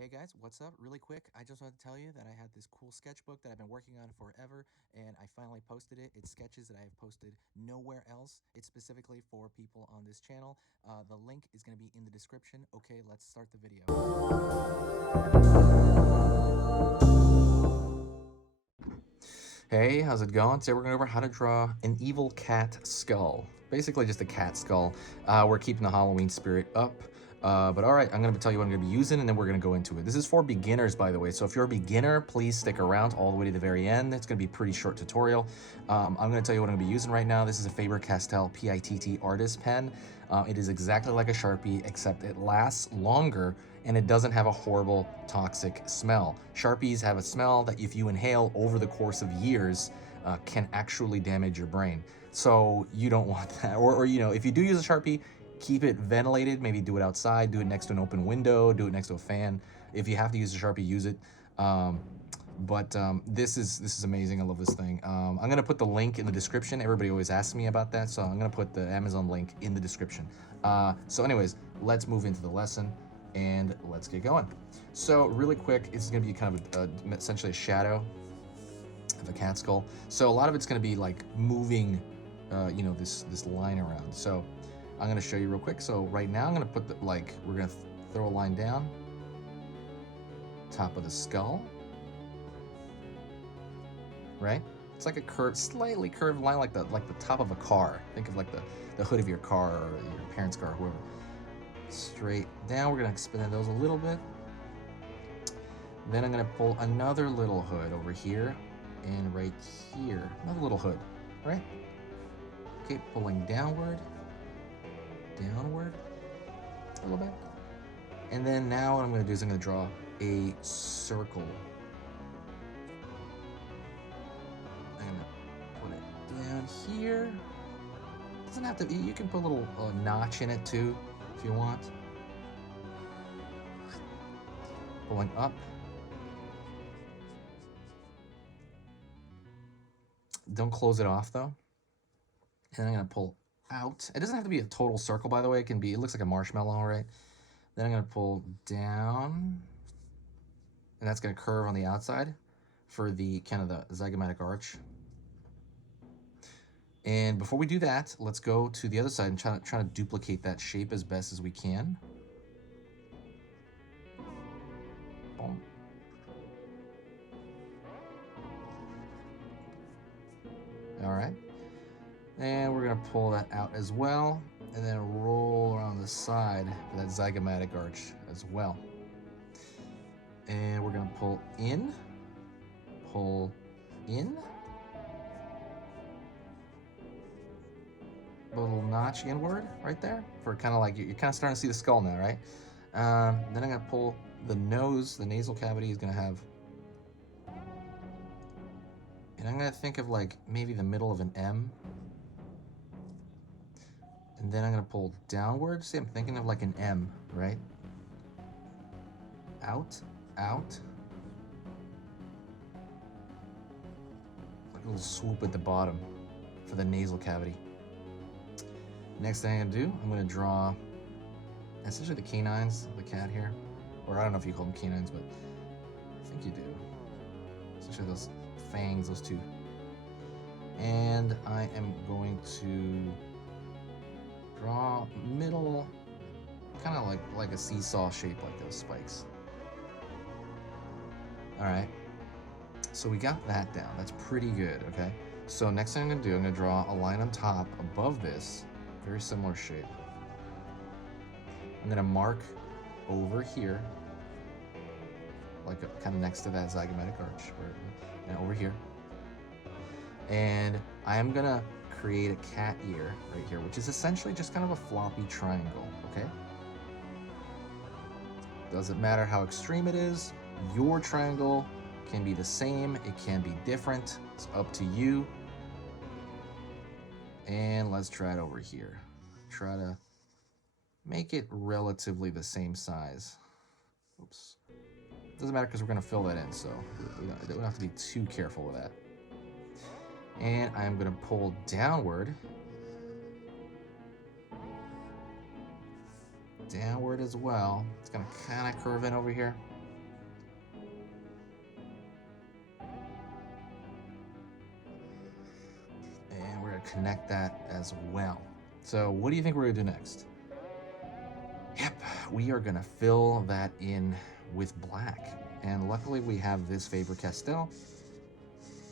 Hey guys, what's up? Really quick, I just wanted to tell you that I had this cool sketchbook that I've been working on forever, and I finally posted it. It's sketches that I have posted nowhere else. It's specifically for people on this channel. The link is going to be in the description. Okay, let's start the video. Hey, how's it going? Today we're going over how to draw an evil cat skull. Basically just a cat skull. We're keeping the Halloween spirit up. But all right, I'm going to tell you what I'm going to be using, and then we're going to go into it. This is for beginners, by the way. So if you're a beginner, please stick around all the way to the very end. It's going to be a pretty short tutorial. I'm going to tell you what I'm going to be using right now. This is a Faber-Castell PITT artist pen. It is exactly like a Sharpie, except it lasts longer and it doesn't have a horrible toxic smell. Sharpies have a smell that if you inhale over the course of years can actually damage your brain. So you don't want that. Or if you do use a Sharpie, keep it ventilated. Maybe do it outside, do it next to an open window, do it next to a fan. If you have to use a Sharpie, use it. This is amazing. I love this thing. I'm gonna put the link in the description. Everybody always asks me about that, so I'm gonna put the Amazon link in the description. So anyways, let's move into the lesson and let's get going. So really quick, it's gonna be kind of essentially a shadow of a cat skull. So a lot of it's gonna be like moving, this line around. So I'm gonna show you real quick. So right now I'm gonna put we're gonna throw a line down, top of the skull, right? It's like a curved, slightly curved line, like the top of a car. Think of like the hood of your car or your parents' car, whoever. Straight down. We're gonna expand those a little bit. Then I'm gonna pull another little hood over here and right here. Another little hood, right? Okay, pulling downward, downward a little bit. And then now what I'm gonna do is I'm gonna draw a circle. I'm gonna put it down here. Doesn't have to, you can put a little notch in it too if you want. Pulling up. Don't close it off though. And I'm gonna pull out. It doesn't have to be a total circle, by the way. It looks like a marshmallow, right? Then I'm gonna pull down, and that's gonna curve on the outside for the kind of the zygomatic arch. And before we do that, let's go to the other side and try to duplicate that shape as best as we can. Boom. All right. And we're gonna pull that out as well, and then roll around the side for that zygomatic arch as well. And we're gonna pull in, a little notch inward right there for kind of like, you're kind of starting to see the skull now, right? Then I'm gonna pull the nose, the nasal cavity is gonna have, and I'm gonna think of like maybe the middle of an M. And then I'm gonna pull downward. See, I'm thinking of like an M, right? Out, out. Like a little swoop at the bottom for the nasal cavity. Next thing I'm gonna do, I'm gonna draw essentially the canines of the cat here. Or I don't know if you call them canines, but I think you do. Essentially those fangs, those two. And I am going to draw middle, kind of like a seesaw shape, like those spikes. All right, so we got that down. That's pretty good, okay? So next thing I'm gonna do, I'm gonna draw a line on top above this, very similar shape. I'm gonna mark over here, like kind of next to that zygomatic arch, and over here. And I am gonna create a cat ear right here, which is essentially just kind of a floppy triangle, okay? Doesn't matter how extreme it is. Your triangle can be the same, it can be different. It's up to you. And let's try it over here. Try to make it relatively the same size. Oops. Doesn't matter because we're gonna fill that in, so we don't have to be too careful with that. And I'm gonna pull downward. Downward as well. It's gonna kind of curve in over here. connect that as well. So what do you think we're gonna do next? Yep, we are gonna fill that in with black. And luckily we have this Faber-Castell.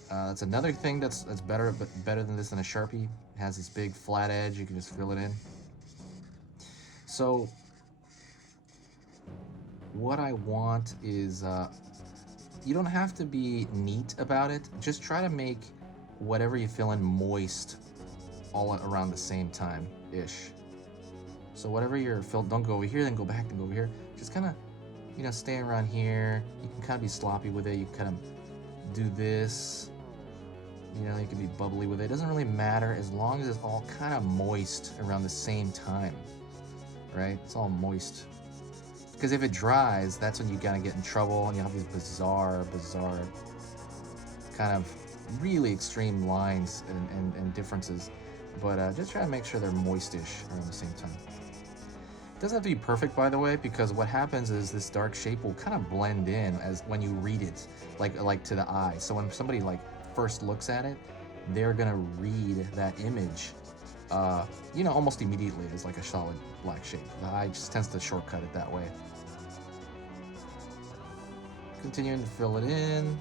That's another thing that's better, but better than this than a Sharpie. It has this big flat edge, you can just fill it in. So what I want is, you don't have to be neat about it. Just try to make whatever you fill in moist all around the same time-ish. So whatever you're filled, don't go over here, then go back, then go over here. Just kind of, you know, stay around here. You can kind of be sloppy with it. You kind of do this. You know, you can be bubbly with it. It doesn't really matter as long as it's all kind of moist around the same time, right? It's all moist. Because if it dries, that's when you kind of get in trouble and you have these bizarre kind of really extreme lines and differences. But just try to make sure they're moistish around the same time. It doesn't have to be perfect, by the way, because what happens is this dark shape will kind of blend in as when you read it, like to the eye. So when somebody like first looks at it, they're gonna read that image, you know, almost immediately as like a solid black shape. The eye just tends to shortcut it that way. Continuing to fill it in.